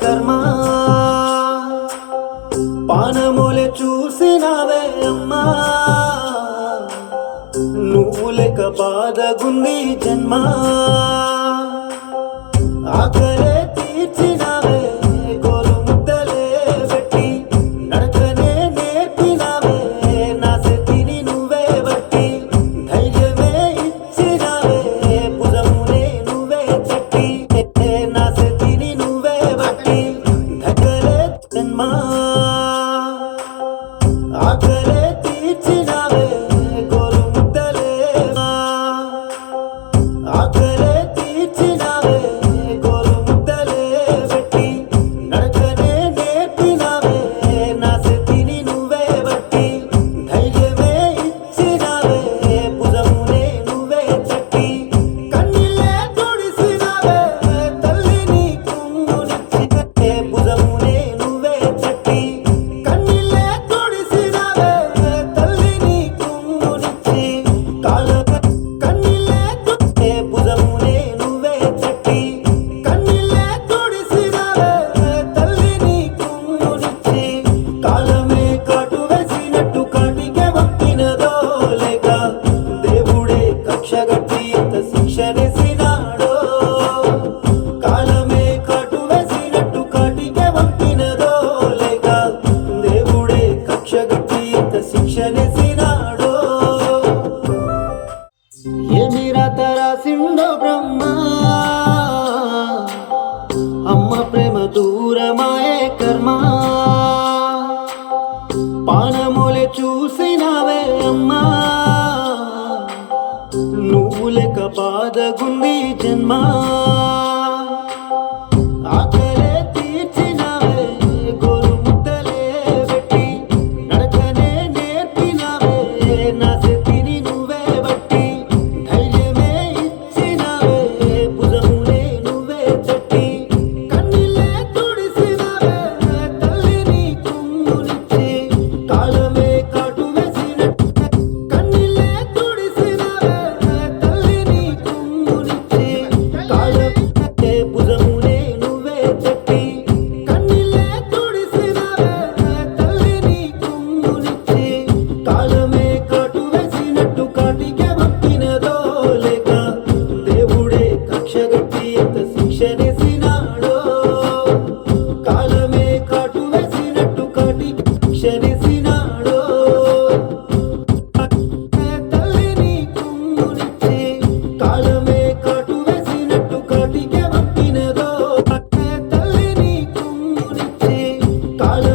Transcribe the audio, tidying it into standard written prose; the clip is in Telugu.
కర్మ పానములే చూసినావే అమ్మా నువ్వు లెక్క బాధగుంది జన్మ ఆకలే తీర్చినావే గోరు ముద్దలే పెట్టి నడకనే నేర్పినావే నా శక్తిని నువ్వే బట్టి ధైర్యమే ఇచ్చినావే భుజమునే నువ్వే చెట్టి నా శక్తిని నువ్వే బట్టి ధకలే జన్మ ఆకలే తీర్చినావే గోరు ముద్దలే ఆకలే తీర్చినావే గోరు ముద్దలే పెట్టి నడకనే నేర్పినావే నా శక్తిని నువ్వే బట్టి ధైర్యమే ఇచ్చినావే భుజమునే నువ్వే చెట్టి కన్నీళ్ళే తుడిసినావే తల్లిని కుంగునిచ్చి భుజమునే నువ్వే చెట్టి కన్నీళ్ళే తుడిసినావే తల్లిని కుంగునిచ్చి కన్నీళ్ళే భుజమునే నువ్వే చెట్టి కన్నీళ్ళే తుడిసినావే తల్లిని కుంగునిచ్చి కాలమే కాటు వేసినట్టు కాటికే వక్కినదో లేక దేవుడే కక్షగట్టి ఎంత శిక్షనేసినాడో కాలమే కాటు వేసినట్టు కాటికే వక్కినదో లేక దేవుడే కక్షగట్టి ఎంత శిక్షనేసినాడో ఏమి రాత రాసిండో బ్రహ్మ అమ్మ ప్రేమ దూరమాయే కర్మ పానములే చూసినావే అమ్మా నువ్వు లెక్క బాధగుంది జన్మ ఆకలే తీర్చినావే గోరు ముద్దలే పెట్టి నడకనే నేర్పినావే నా శక్తిని నువ్వే బట్టి ధైర్యమే ఇచ్చినావే భుజమునే నువ్వే చెట్టి కన్నీళ్ళే తుడిసినావే తల్లిని కుంగునిచ్చి కాలమే కాటు వేసినట్టు కన్నీళ్ళే తుడిసినావే తల్లిని కుంగునిచ్చి కాలమే భుజమునే నువ్వే చెట్టి కన్నీళ్ళే తుడిసినావే తల్లిని కుంగునిచ్చి కాలమే కాటు వేసినట్టు కాటికే వక్కినదో లేక దేవుడే కక్షగట్టి ఎంత శిక్షనేసినాడో కాలమే కాటు వేసినట్టు కాటికి శిక్షనేసినాడో తల్లిని కుంగునిచ్చి కాలమే కాటు వేసినట్టు కాటికే వక్కినదో తల్లిని కుంగునిచ్చి కాల